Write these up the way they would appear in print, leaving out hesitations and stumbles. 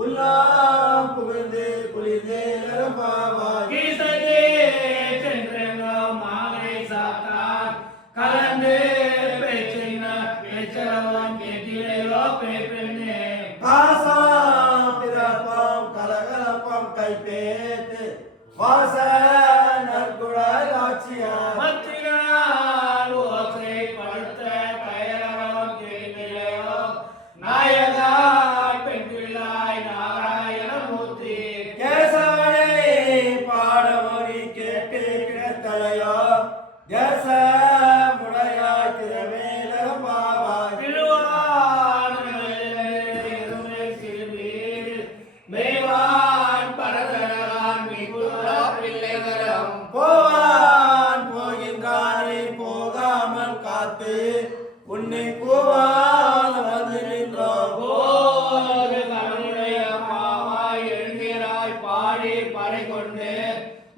உள்ளாம் புகழ்ந்து குளிர்ந்தே நரம்பாவாய் கீசகே சென்றெங்கோ மாலை சாத்தான் கலந்து பேச்சின பேச்சரவம் கேட்டிலையோ பேப்பெண்ணே காசாம் பிறப்பம் கலகலப்பம் கைப்பேத்து வாச நற்குழல் ஆட்சியார் மத்தினால் ஓசை படுத்த கயரவம் கேட்டிலையோ நாயகா பெண் பிள்ளாய் நாராயணமூர்த்தி கேசவனை பாடமொழி கேட்டு கிடத்தலையோ தேச முடையாய் திரவேலகம் பாவாய் மேவான் பரதரான் மிகுலா பிள்ளைகரம் போவான் போகின்றானே போகாமல் காத்து உன்னை கூவாத வந்து நின்றோம் போது கருணைய மாவாய் எழுகிறாய் பாடி பறை கொண்டு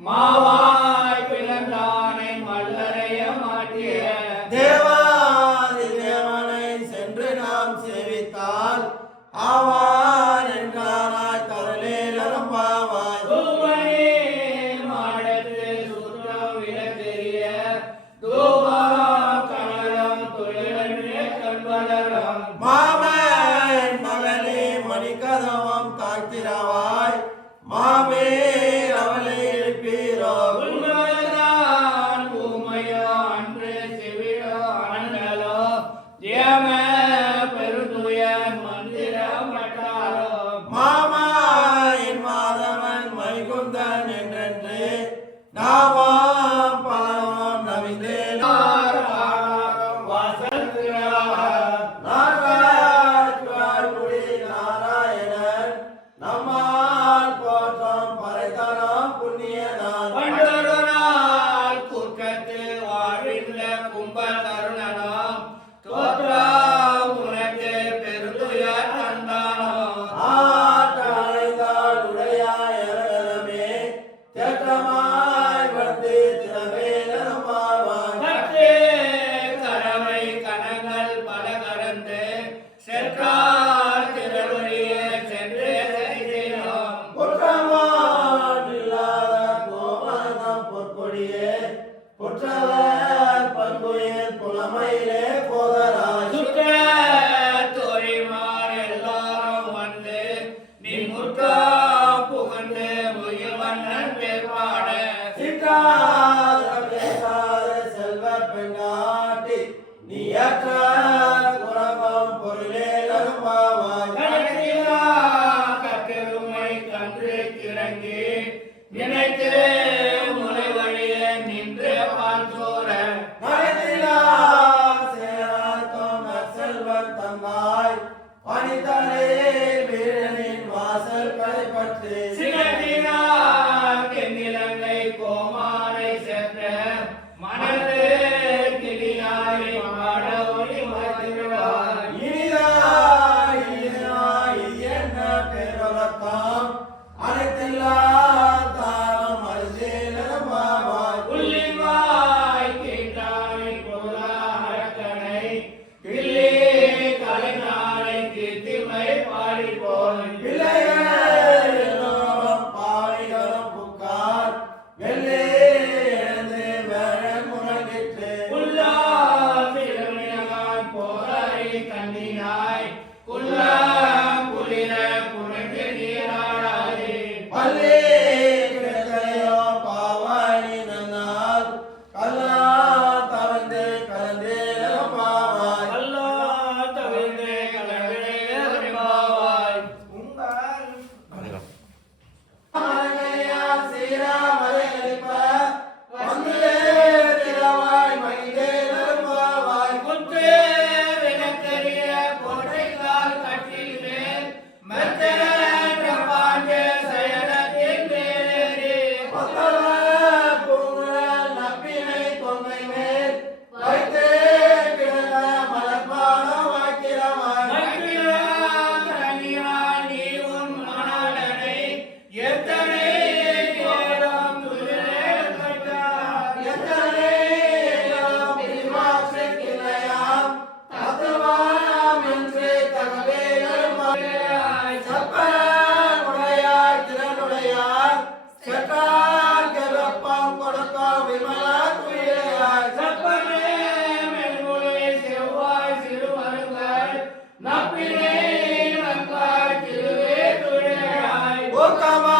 மாவாய் பிளந்தானை மல்லரைய மாட்டிய தேவாதி தேவனை சென்று நாம் சேவித்தால் ஆவான் என்றாராய் தரலேலரும் பாவாய் தூமணி மாடத்து சுற்றம் விளக்கெரிய தூபா கனலம் தொழிலன்றே கண்வளரம் மாமன் மகளே மணிக்கதவம் தாழ்த்திரவாய் மாமே அவளை எழுப்பீரோ உண்மைதான் ஊமையோ அன்று செவியோ அனந்தலோ ஏம பெருந்துய மந்திரம் பட்டாரோ மாமா என் மாதவன் மைகுந்தன் என்றென்று நாமாம் பலவாம் நவிந்தே வாசல் நாகாட்குடி நாராயணன் நம்மால் போற்றம் பறைதரம் புண்ணியதான் பண்டொருநாள் கூட்டத்து வாழ்கின்ற கும்பல் கருணனம் தோற்றா உனக்கு பெருந்துய தந்தானோ ஆட்டாய்ந்தால் உடையாயரமே தேற்றமாய் வந்து திறவேலரும் பாவாய் கற்றே கரவை கணங்கள் பல கடந்து செற்றார் திருவழிய சென்று செய்தோம் குற்றவான் இல்லாத கோவனம் பொற்கொடியே குற்றவர் பண்புயில் புலமையிலே போதராய் சுற்ற தோழிமார் எல்லாரும் வந்து நீ முற்றா புகழ்ந்து முயல்வண்ணன் பேர்பாட சிற்றாத பேசாத செல்வ பெண்ணாட்டி நீ ஏற்ற குரகம் பொருளேலரும் பாவாய் கணக்கிலா கட்டெருமை கன்று கிறங்கி நினைத்து முனை வழிய நின்று பால் சோர நயத்திலா சேராத்தோம் நற்செல்வன் தந்தாய் பணித்தலே வீரனின் வாசல் கடைப்பற்று சிகட்டினார் தென்னிலங்கை கோமானை சென்ற மனது கிளியாய் பாட ஒளி மகிழ்வாய் இனிதாய் இனிதாய் என்ன பேரொழக்கம் அனைத்தில்லா தாரம் அருந்தேலரும் பாவாய் உள்ளிவாய் கேட்டாய் பொருளாக்கடை கிள்ளி கலைஞானை கீர்த்திமை பாடி போய் பிள்ளைகள் எல்லோரும் பாவிகளும் புக்கார் வெள்ளே எழுந்து வேழன் முழங்கிற்று உள்ளா சிறுமியகான் போராடி கண்டினாய் குள்ளா குளிர குறைந்து நீராடாதே பள்ளி கிடக்கையோ பாவாணி நன்னால் கல்லா தவந்து கலந்தேலரும் பாவாய் அல்லா தவிர்ந்தே கலவே அறிவாவாய் உங்கள் ஊக்கமா